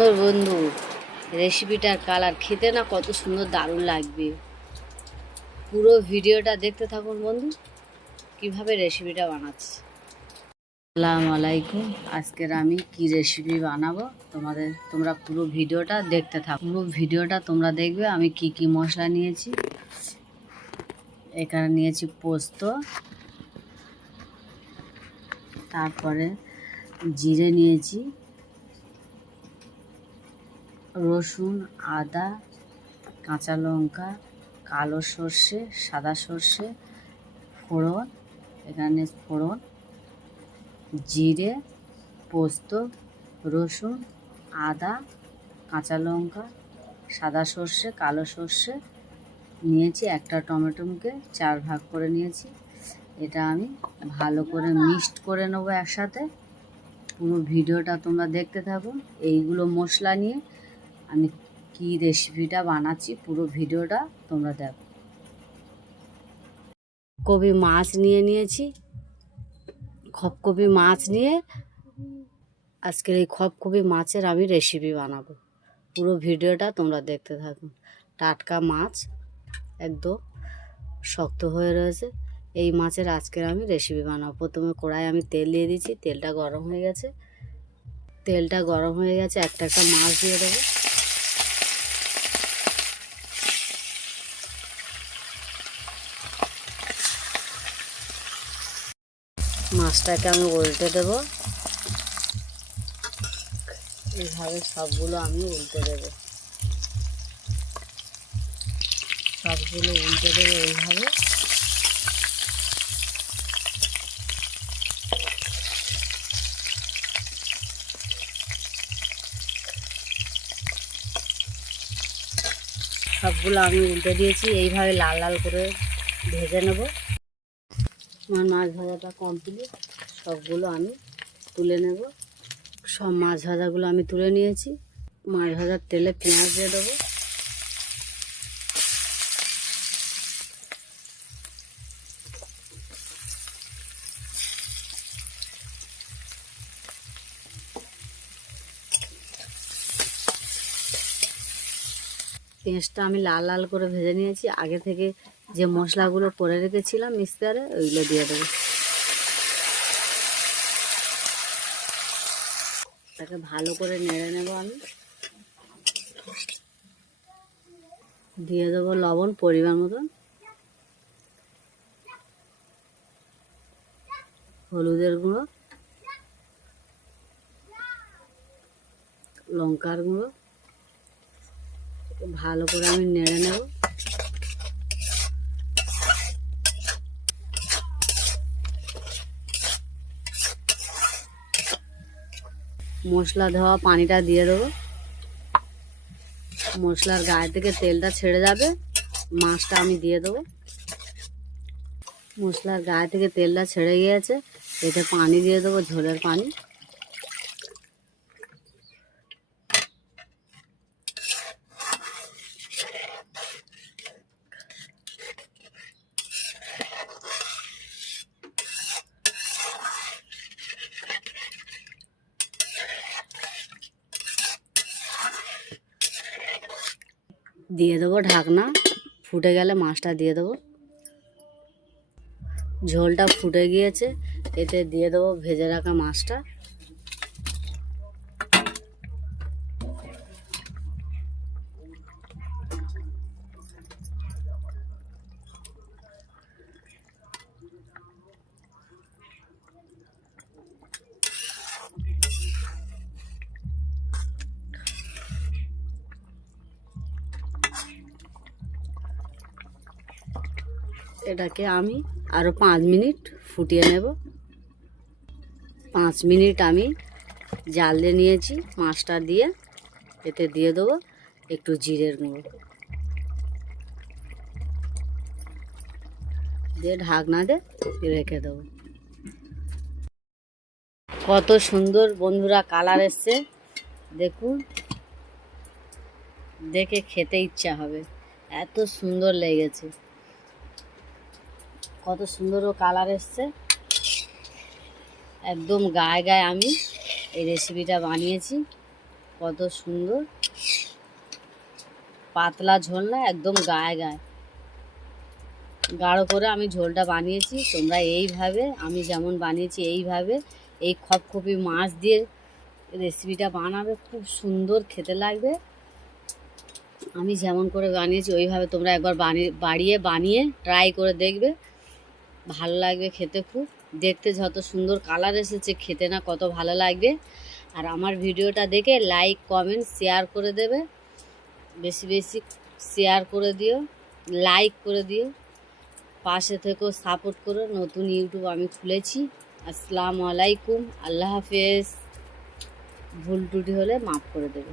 সুন্দর বন্ধু, রেসিপিটার কালার খেতে না কত সুন্দর, দারুণ লাগবে। পুরো ভিডিওটা দেখতে থাকুন বন্ধু, কিভাবে রেসিপিটা বানাচ্ছি। আসসালামু আলাইকুম। আজকের আমি কি রেসিপি বানাবো তোমরা পুরো ভিডিওটা দেখতে থাকো। পুরো ভিডিওটা তোমরা দেখবে আমি কি কি মশলা নিয়েছি। এখানে নিয়েছি পোস্ত, তারপরে জিরে নিয়েছি, রসুন, আদা, কাঁচা লঙ্কা, কালো সর্ষে, সাদা সর্ষে, ফোড়ন, এখানে ফোড়ন, জিরে, পোস্ত, রসুন, আদা, কাঁচা লঙ্কা, সাদা সর্ষে, কালো সর্ষে নিয়েছি। একটা টমেটোকে 4 ভাগ করে নিয়েছি। এটা আমি ভালো করে মিক্সড করে নেবো একসাথে। পুরো ভিডিওটা তোমরা দেখতে থাকো। এইগুলো মশলা নিয়ে আমি কি রেসিপিটা বানাচ্ছি, পুরো ভিডিওটা তোমরা দেখো। কবি মাছ নিয়েছি, খপকপি মাছ নিয়ে আজকের এই খপকপি মাছের আমি রেসিপি বানাবো। পুরো ভিডিওটা তোমরা দেখতে থাকুন। টাটকা মাছ, একদম শক্ত হয়ে রয়েছে। এই মাছের আজকের আমি রেসিপি বানাবো। প্রথমে কড়াই আমি তেল দিয়ে দিচ্ছি। তেলটা গরম হয়ে গেছে। একটা একটা মাছ দিয়ে দেবো। মাছটাকে আমি উল্টে দেবো। এইভাবে সবগুলো আমি উল্টে দেবো। এইভাবে। সবগুলো আমি উল্টে দিয়েছি। এইভাবে লাল লাল করে ভেজে নেব। আমার মাছ ভাজাটা কমপ্লিট। সবগুলো আমি তুলে নেব। সব মাছ ভাজাগুলো আমি তুলে নিয়েছি। মাছ ভাজার তেলে পেঁয়াজ দিয়ে দেবো। পেঁয়াজটা আমি লাল লাল করে ভেজে নিয়েছি। আগে থেকে যে মশলাগুলো করে রেখেছিলাম মিক্সচারে, ওইগুলো দিয়ে দেবো। তাকে ভালো করে নেড়ে নেব। আমি দিয়ে দেবো লবণ পরিমাণ মতন, হলুদের গুঁড়ো, লঙ্কার গুঁড়ো। ভালো করে আমি নেড়ে নেব। মশলা দেওয়া পানিটা দিয়ে দেবো। মশলার গায়ে থেকে তেলটা ছেড়ে যাবে, মাছটা আমি দিয়ে দেবো। মশলার গায়ে থেকে তেলটা ছেড়ে গিয়েছে। এতে পানি দিয়ে দেবো, ঝোলের পানি। দিয়ে দেবো ঢাকনা। ফুটে গেলে মাছটা দিয়ে দেবো। ঝোলটা ফুটে গিয়েছে। এতে দিয়ে দেবো ভেজে রাখা মাছটা। এটাকে আমি আরও 5 মিনিট ফুটিয়ে নেব। 5 মিনিট আমি জাল দিয়ে নিয়েছি। মাছটা দিয়ে এতে দিয়ে দেবো একটু জিরের গুঁড়ো, দিয়ে ঢাকনা দিয়ে রেখে দেবো। কত সুন্দর বন্ধুরা কালার এসছে, দেখুন। দেখে খেতে ইচ্ছা হবে, এত সুন্দর লেগেছে। কত সুন্দর কালার এসছে। একদম গায়ে গায়ে আমি এই রেসিপিটা বানিয়েছি। কত সুন্দর পাতলা ঝোল না, একদম গায়ে গায়ে গাঢ় করে আমি ঝোলটা বানিয়েছি। তোমরা এইভাবে আমি যেমন বানিয়েছি এইভাবে এই খপখপি মাছ দিয়ে রেসিপিটা বানাবে, খুব সুন্দর খেতে লাগবে। আমি যেমন করে বানিয়েছি ওইভাবে তোমরা একবার বানিয়ে ট্রাই করে দেখবে, ভালো লাগবে খেতে। খুব দেখতে যত সুন্দর কালার এসেছে, খেতে না কত ভালো লাগবে। আর আমার ভিডিওটা দেখে লাইক কমেন্ট শেয়ার করে দেবে, বেশি বেশি শেয়ার করে দিও, লাইক করে দিও, পাশে থেকেও সাপোর্ট করো। নতুন ইউটিউব আমি খুলেছি। আসসালামু আলাইকুম, আল্লাহ হাফেজ। ভুল ত্রুটি হলে মাফ করে দেবে।